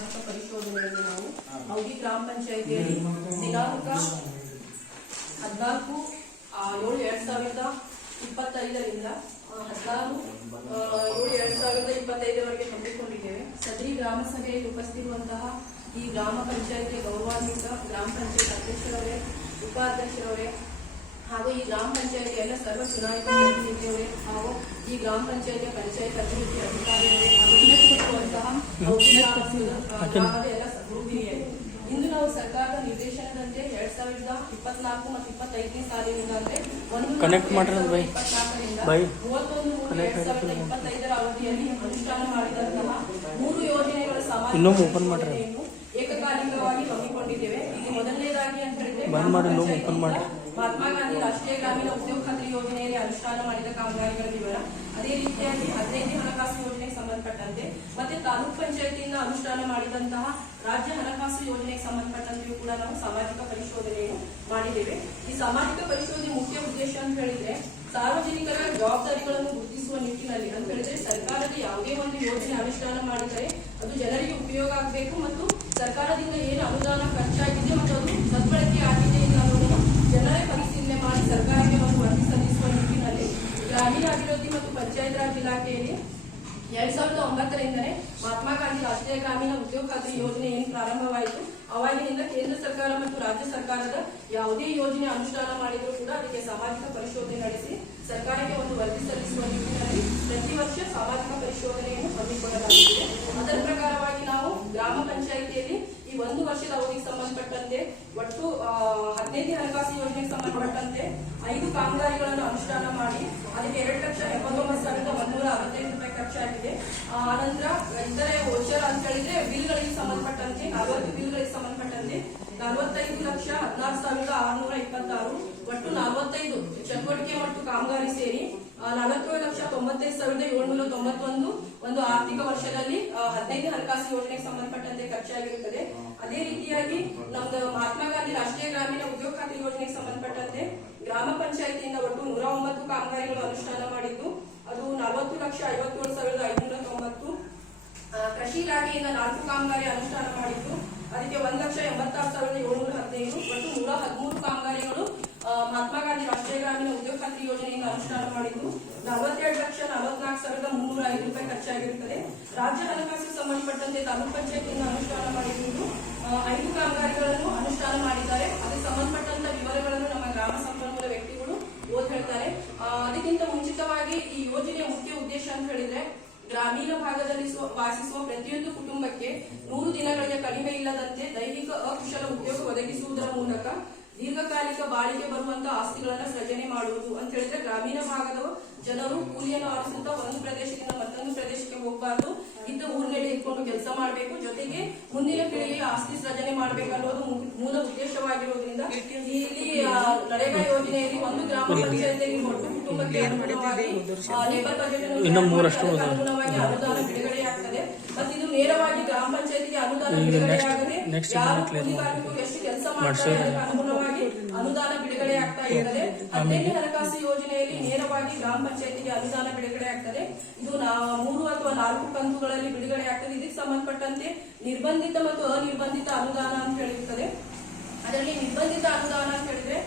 ಸಾಮಾಜಿಕ ಪರಿಶೋಧನೆಯಲ್ಲಿ ನಾವು ಔಗಿ ಗ್ರಾಮ ಪಂಚಾಯಿತಿಯಲ್ಲಿ ದಿನಾಂಕ 14/7/2025ರಿಂದ 16/7/2025ವರೆಗೆ ಹಮ್ಮಿಕೊಂಡಿದ್ದೇವೆ. ಸದರಿ ಗ್ರಾಮ ಸಭೆಯಲ್ಲಿ ಉಪಸ್ಥಿತಿರುವಂತಹ ಈ ಗ್ರಾಮ ಪಂಚಾಯಿತಿಯ ಗೌರವಾನ್ವಿತ ಗ್ರಾಮ ಪಂಚಾಯತ್ ಅಧ್ಯಕ್ಷರವರೇ, ಉಪಾಧ್ಯಕ್ಷರವರೇ ಹಾಗೂ ಈ ಗ್ರಾಮ ಪಂಚಾಯತಿ ಎಲ್ಲ ಸರ್ವ ಚುನಾಯಿತ ಪ್ರತಿನಿಧಿಯವರೇ ಹಾಗೂ ಈ ಗ್ರಾಮ ಪಂಚಾಯತಿಯ ಪಂಚಾಯತ್ ಅಭಿವೃದ್ಧಿ ಅಧಿಕಾರಿಯವರೇ ಗ್ರಾಮದ ಎಲ್ಲ ಗುರುಹಿರಿಯರೇ, ಇಂದು ನಾವು ಸರ್ಕಾರದ ನಿರ್ದೇಶನದಂತೆ 2024 ಮತ್ತು 25ನೇ ಸಾಲಿನಿಂದ ಅಂದ್ರೆ 1/7/2025 ಅವಧಿಯಲ್ಲಿ ಅನುಷ್ಠಾನ ಮಾಡಿದಂತಹ 3 ಯೋಜನೆಗಳ ಸಮಾಜವನ್ನು ಏಕಕಾಲಿಕವಾಗಿ ಹಮ್ಮಿಕೊಂಡಿದ್ದೇವೆ. ಇಲ್ಲಿ ಮೊದಲನೇದಾಗಿ ಅಂತ ಹೇಳಿದ್ರೆ ಮಹಾತ್ಮ ಗಾಂಧಿ ರಾಷ್ಟ್ರೀಯ ಗ್ರಾಮೀಣ ಉದ್ಯೋಗ ಖಾತ್ರಿ ಯೋಜನೆಯಲ್ಲಿ ಅನುಷ್ಠಾನ ಮಾಡಿದ ಕಾಮಗಾರಿಗಳ ವಿವರ, ಅದೇ ರೀತಿಯಾಗಿ 15ನೇ ಹಣಕಾಸು ಯೋಜನೆಗೆ ಸಂಬಂಧಪಟ್ಟಂತೆ ಮತ್ತೆ ತಾಲೂಕ್ ಪಂಚಾಯತಿಯಿಂದ ಅನುಷ್ಠಾನ ಮಾಡಿದಂತಹ ರಾಜ್ಯ ಹಣಕಾಸು ಯೋಜನೆಗೆ ಸಂಬಂಧಪಟ್ಟಂತೆಯೂ ಕೂಡ ನಾವು ಸಾಮಾಜಿಕ ಪರಿಶೋಧನೆಯನ್ನು ಮಾಡಿದ್ದೇವೆ. ಈ ಸಾಮಾಜಿಕ ಪರಿಶೋಧನೆ ಮುಖ್ಯ ಉದ್ದೇಶ ಅಂತ ಹೇಳಿದ್ರೆ ಸಾರ್ವಜನಿಕರ ಜವಾಬ್ದಾರಿಗಳನ್ನು ಗುರುತಿಸುವ ನಿಟ್ಟಿನಲ್ಲಿ ಅಂತ ಹೇಳಿದ್ರೆ ಸರ್ಕಾರದ ಯಾವುದೇ ಒಂದು ಯೋಜನೆ ಅನುಷ್ಠಾನ ಮಾಡಿದರೆ ಅದು ಜನರಿಗೆ ಉಪಯೋಗ ಆಗಬೇಕು ಮತ್ತು ಸರ್ಕಾರದಿಂದ ಏನು ಅನುದಾನ ಖರ್ಚಾಗಿದೆ ಮತ್ತು ಅದು ಸದ್ಬಳಕೆ ಆಗಿದೆ ಅನ್ನೋದನ್ನು ಜನರೇ ಪರಿಶೀಲನೆ ಮಾಡಿ ಸರ್ಕಾರಕ್ಕೆ ಒಂದು ವರದಿ ಸಲ್ಲಿಸುವ ನಿಟ್ಟಿನಲ್ಲಿ ಗ್ರಾಮೀಣಾಭಿವೃದ್ಧಿ ಮತ್ತು ಪಂಚಾಯತ್ ರಾಜ್ ಇಲಾಖೆಯಲ್ಲಿ 2009ರಿಂದಲೇ ಮಹಾತ್ಮ ಗಾಂಧಿ ರಾಷ್ಟ್ರೀಯ ಗ್ರಾಮೀಣ ಉದ್ಯೋಗ ಖಾತ್ರಿ ಯೋಜನೆ ಏನು ಪ್ರಾರಂಭವಾಯಿತು ಅವಾಗಿನಿಂದ ಕೇಂದ್ರ ಸರ್ಕಾರ ಮತ್ತು ರಾಜ್ಯ ಸರ್ಕಾರದ ಯಾವುದೇ ಯೋಜನೆ ಅನುಷ್ಠಾನ ಮಾಡಿದರೂ ಕೂಡ ಅದಕ್ಕೆ ಸಾಮಾಜಿಕ ಪರಿಶೋಧನೆ ನಡೆಸಿ ಸರ್ಕಾರಕ್ಕೆ ಒಂದು ವರದಿ ಸಲ್ಲಿಸುವ ನಿಟ್ಟಿನಲ್ಲಿ ಪ್ರತಿ ವರ್ಷ ಸಾಮಾಜಿಕ ಪರಿಶೋಧನೆಯನ್ನು ಹಮ್ಮಿಕೊಳ್ಳಲಾಗುತ್ತದೆ. ಅದರ ಪ್ರಕಾರವಾಗಿ ನಾವು ಗ್ರಾಮ ಪಂಚಾಯಿತಿಯಲ್ಲಿ ಈ 1 ವರ್ಷದ ಅವಧಿಗೆ ಸಂಬಂಧಪಟ್ಟಂತೆ ಒಟ್ಟು 15ನೇ ಹಣಕಾಸು ಯೋಜನೆಗೆ ಸಂಬಂಧಪಟ್ಟಂತೆ 5 ಕಾಮಗಾರಿಗಳನ್ನು ಅನುಷ್ಠಾನ ಮಾಡಿ ಅದಕ್ಕೆ 2,79,165 ರೂಪಾಯಿ ಖರ್ಚಾಗಿದೆ. ಆನಂತರ ಇತರೆ ವೋಚರ್ ಅಂತ ಹೇಳಿದ್ರೆ ಬಿಲ್ಗಳಿಗೆ ಸಂಬಂಧಪಟ್ಟಂತೆ 40 ಬಿಲ್ಗಳಿಗೆ ಸಂಬಂಧಪಟ್ಟಂತೆ 45,16,626 ಒಟ್ಟು 45 ಚಟುವಟಿಕೆ ಮತ್ತು ಕಾಮಗಾರಿ ಸೇರಿ 47,95,791 ಒಂದು ಆರ್ಥಿಕ ವರ್ಷದಲ್ಲಿ 15ನೇ ಹಣಕಾಸು ಯೋಜನೆಗೆ ಸಂಬಂಧಪಟ್ಟಂತೆ ಖರ್ಚಾಗಿರುತ್ತದೆ. ಅದೇ ರೀತಿಯಾಗಿ ನಮ್ದು ಮಹಾತ್ಮ ಗಾಂಧಿ ರಾಷ್ಟ್ರೀಯ ಗ್ರಾಮೀಣ ಉದ್ಯೋಗ ಖಾತ್ರಿ ಯೋಜನೆಗೆ ಸಂಬಂಧಪಟ್ಟಂತೆ ಗ್ರಾಮ ಪಂಚಾಯಿತಿಯಿಂದ ಒಟ್ಟು 109 ಕಾಮಗಾರಿಗಳು ಅನುಷ್ಠಾನ ಮಾಡಿದ್ದು ಅದು 40,57,590. ಕೃಷಿ ಇಲಾಖೆಯಿಂದ 4 ಕಾಮಗಾರಿ ಅನುಷ್ಠಾನ ಮಾಡಿದ್ದು ಅದಕ್ಕೆ 1,86,715 ಒಟ್ಟು 113 ಕಾಮಗಾರಿಗಳು ಮಹಾತ್ಮ ಗಾಂಧಿ ರಾಷ್ಟ್ರೀಯ ಗ್ರಾಮೀಣ ಉದ್ಯೋಗ ಖಾತ್ರಿ ಯೋಜನೆಯಿಂದ ಅನುಷ್ಠಾನ ಮಾಡಿದ್ದು 42,44,305 ರೂಪಾಯಿ ಖರ್ಚಾಗಿರುತ್ತದೆ. ರಾಜ್ಯ ಹಣಕಾಸು ಸಂಬಂಧಪಟ್ಟಂತೆ ತಾಲೂಕ್ ಪಂಚಾಯತಿಯಿಂದ ಅನುಷ್ಠಾನ ಮಾಡಿದ್ದು 5 ಕಾಮಗಾರಿಗಳನ್ನು ಅನುಷ್ಠಾನ ಮಾಡಿದ್ದಾರೆ. ಅದಕ್ಕೆ ಸಂಬಂಧಪಟ್ಟಂತ ವಿವರಗಳನ್ನು ನಮ್ಮ ಗ್ರಾಮ ಸಂಪನ್ಮೂಲ ವ್ಯಕ್ತಿಗಳು ಹೇಳ್ತಾರೆ. ಅದಕ್ಕಿಂತ ಮುಂಚಿತವಾಗಿ ಈ ಯೋಜನೆಯ ಮುಖ್ಯ ಉದ್ದೇಶ ಅಂತ ಹೇಳಿದ್ರೆ ಗ್ರಾಮೀಣ ಭಾಗದಲ್ಲಿ ವಾಸಿಸುವ ಪ್ರತಿಯೊಂದು ಕುಟುಂಬಕ್ಕೆ 100 ದಿನಗಳಿಗೆ ಕಡಿಮೆ ಇಲ್ಲದಂತೆ ದೈಹಿಕ ಅಕುಶಲ ಉದ್ಯೋಗ ಒದಗಿಸುವುದರ ಮೂಲಕ ದೀರ್ಘಕಾಲಿಕ ಬಾಳಿಕೆ ಬರುವಂತಹ ಆಸ್ತಿಗಳನ್ನ ಸೃಜನೆ ಮಾಡುವುದು ಅಂತ ಹೇಳಿದ್ರೆ ಗ್ರಾಮೀಣ ಭಾಗದ ಜನರು ಕೂಲಿಯನ್ನು ಆರಿಸುತ್ತಾ ಒಂದು ಪ್ರದೇಶದಿಂದ ಮತ್ತೊಂದು ಪ್ರದೇಶಕ್ಕೆ ಹೋಗಬಾರ್ದು, ಇದ್ದ ಊರಿನಲ್ಲಿ ಇಟ್ಕೊಂಡು ಕೆಲಸ ಮಾಡಬೇಕು, ಜೊತೆಗೆ ಮುಂದಿನ ಪೀಳಿಗೆಗೆ ಆಸ್ತಿ ಸೃಜನೆ ಮಾಡಬೇಕು ಅನ್ನೋದು ಮೂಲ ಉದ್ದೇಶವಾಗಿರುವುದರಿಂದ ಇಲ್ಲಿ ನರೇಗಾ ಯೋಜನೆಯಲ್ಲಿ ಒಂದು ಗ್ರಾಮ ಪಂಚಾಯತಿಯಲ್ಲಿ ಒಟ್ಟು ಕುಟುಂಬಕ್ಕೆ ಅನುಗುಣವಾಗಿ ಲೇಬರ್ ಬಜೆಟ್ ಅನುಗುಣವಾಗಿ ಅನುದಾನ ಬಿಡುಗಡೆಯಾಗ್ತದೆ. ಮತ್ತು ಇದು ನೇರವಾಗಿ ಗ್ರಾಮ ಪಂಚಾಯತಿಗೆ ಅನುದಾನ ಬಿಡುಗಡೆಯಾಗದೆ ಯಾರು ಕೂಲಿ ಕಾರ್ಮಿಕರು ಎಷ್ಟು ಕೆಲಸ ಮಾಡ್ತಾರೆ ಅದಕ್ಕೆ ಅನುಗುಣವಾಗಿ ಅನುದಾನ ಬಿಡುಗಡೆ ಆಗ್ತಾ ಇರ್ತದೆ. 15ನೇ ಹಣಕಾಸು ಯೋಜನೆಯಲ್ಲಿ ನೇರವಾಗಿ ಗ್ರಾಮ ಪಂಚಾಯತಿಗೆ ಅನುದಾನ ಬಿಡುಗಡೆ ಆಗ್ತದೆ. ಇದು 3 ಅಥವಾ 4 ಕಂತುಗಳಲ್ಲಿ ಬಿಡುಗಡೆ ಆಗ್ತದೆ. ಇದಕ್ಕೆ ಸಂಬಂಧಪಟ್ಟಂತೆ ನಿರ್ಬಂಧಿತ ಮತ್ತು ಅನಿರ್ಬಂಧಿತ ಅನುದಾನ ಅಂತ ಹೇಳಿರ್ತದೆ. ಅದರಲ್ಲಿ ನಿರ್ಬಂಧಿತ ಅನುದಾನ ಅಂತ ಹೇಳಿದ್ರೆ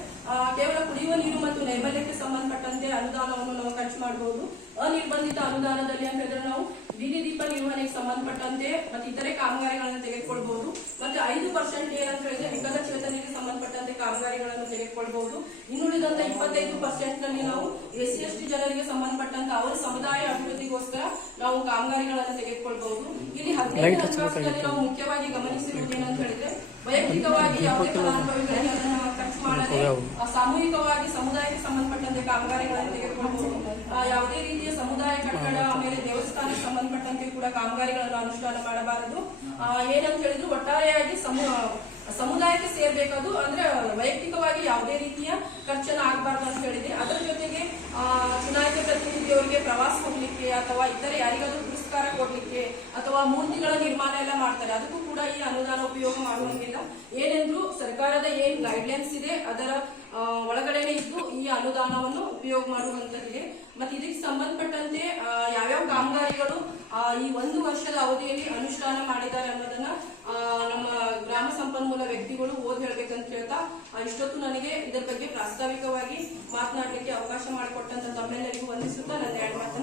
ಕೇವಲ ಕುಡಿಯುವ ನೀರು ಮತ್ತು ನೈರ್ಮಲ್ಯಕ್ಕೆ ಸಂಬಂಧಪಟ್ಟಂತೆ ಅನುದಾನವನ್ನು ನಾವು ಖರ್ಚು ಮಾಡಬಹುದು. ಅನಿರ್ಬಂಧಿತ ಅನುದಾನದಲ್ಲಿ ಅಂತ ಹೇಳಿದ್ರೆ ನಾವು ಬೀದಿ ದೀಪ ನಿರ್ವಹಣೆಗೆ ಸಂಬಂಧಪಟ್ಟಂತೆ ಮತ್ತೆ ಇತರೆ ಕಾಮಗಾರಿಗಳನ್ನು ತೆಗೆದುಕೊಳ್ಬಹುದು. ಮತ್ತೆ 5% ಏನಂತ ಹೇಳಿದ್ರೆ ವಿಕಲಚೇತನರಿಗೆ ಸಂಬಂಧಪಟ್ಟಂತೆ ಕಾಮಗಾರಿಗಳನ್ನು ತೆಗೆದುಕೊಳ್ಬಹುದು. ಇನ್ನುಳಿದಂತ 25% ನಲ್ಲಿ ನಾವು SC/ST ಜನರಿಗೆ ಸಂಬಂಧಪಟ್ಟಂತ ಅವರ ಸಮುದಾಯ ಅಭಿವೃದ್ಧಿಗೋಸ್ಕರ ನಾವು ಕಾಮಗಾರಿಗಳನ್ನು ತೆಗೆದುಕೊಳ್ಬಹುದು. ಇಲ್ಲಿ 15ನೇ ಹಣಕಾಸಿನಲ್ಲಿ ನಾವು ಮುಖ್ಯವಾಗಿ ಗಮನಿಸಿರುವುದೇನಂತ ಹೇಳಿದ್ರೆ ವೈಯಕ್ತಿಕವಾಗಿ ಯಾವುದೇ ಫಲಾನುಭವಿಗಳಿಗೆ ಅದನ್ನು ಖರ್ಚು ಮಾಡದೆ ಸಾಮೂಹಿಕವಾಗಿ ಸಮುದಾಯಕ್ಕೆ ಸಂಬಂಧಪಟ್ಟಂತೆ ಕಾಮಗಾರಿಗಳನ್ನು ತೆಗೆದುಕೊಳ್ಳಬಹುದು. ಯಾವುದೇ ರೀತಿಯ ಸಮುದಾಯ ಕಟ್ಟಡ ಆಮೇಲೆ ದೇವಸ್ಥಾನಕ್ಕೆ ಸಂಬಂಧಪಟ್ಟಂತೆ ಕೂಡ ಕಾಮಗಾರಿಗಳನ್ನು ಅನುಷ್ಠಾನ ಮಾಡಬಾರದು. ಏನಂತ ಹೇಳಿದ್ರು ಒಟ್ಟಾರೆಯಾಗಿ ಸಮುದಾಯಕ್ಕೆ ಸೇರ್ಬೇಕದು ಅಂದ್ರೆ ವೈಯಕ್ತಿಕವಾಗಿ ಯಾವುದೇ ರೀತಿಯ ಖರ್ಚನ್ನ ಆಗಬಾರ್ದು ಅಂತ ಹೇಳಿದೆ. ಅದರ ಜೊತೆಗೆ ಚುನಾಯಿತ ಪ್ರತಿನಿಧಿಯವರಿಗೆ ಪ್ರವಾಸ ಹೋಗ್ಲಿಕ್ಕೆ ಅಥವಾ ಇತರೆ ಯಾರಿಗಾದ್ರೂ ಪುರಸ್ಕಾರ ಕೊಡ್ಲಿಕ್ಕೆ ಅಥವಾ ಮೂರ್ತಿಗಳ ನಿರ್ಮಾಣ ಎಲ್ಲ ಮಾಡ್ತಾರೆ, ಅದಕ್ಕೂ ಕೂಡ ಈ ಅನುದಾನ ಉಪಯೋಗ ಮಾಡುವಂಗಿಲ್ಲ. ಏನೆಂದ್ರು ಸರ್ಕಾರದ ಏನ್ ಗೈಡ್ಲೈನ್ಸ್ ಇದೆ ಅದರ ಒಳಗಡೆನೆ ಇದ್ದು ಈ ಅನುದಾನವನ್ನು ಉಪಯೋಗ ಮಾಡುವಂತದ್ದಿದೆ. ಮತ್ತೆ ಇದಕ್ಕೆ ಸಂಬಂಧಪಟ್ಟಂತೆ ಯಾವ್ಯಾವ ಕಾಮಗಾರಿಗಳು ಈ 1 ವರ್ಷದ ಅವಧಿಯಲ್ಲಿ ಅನುಷ್ಠಾನ ಮಾಡಿದ್ದಾರೆ ಅನ್ನೋದನ್ನ ಸಂಪನ್ಮೂಲ ವ್ಯಕ್ತಿಗಳು ಓದ್ ಹೇಳ್ಬೇಕಂತ ಹೇಳ್ತಾ ಇಷ್ಟೊತ್ತು ನನಗೆ ಇದರ ಬಗ್ಗೆ ಪ್ರಾಸ್ತಾವಿಕವಾಗಿ ಮಾತನಾಡಲಿಕ್ಕೆ ಅವಕಾಶ ಮಾಡಿಕೊಟ್ಟಂತ ತಮ್ಮೆಲ್ಲರಿಗೂ ವಂದಿಸುತ್ತಾ ನನ್ನ 2 ಮಾತನ್ನು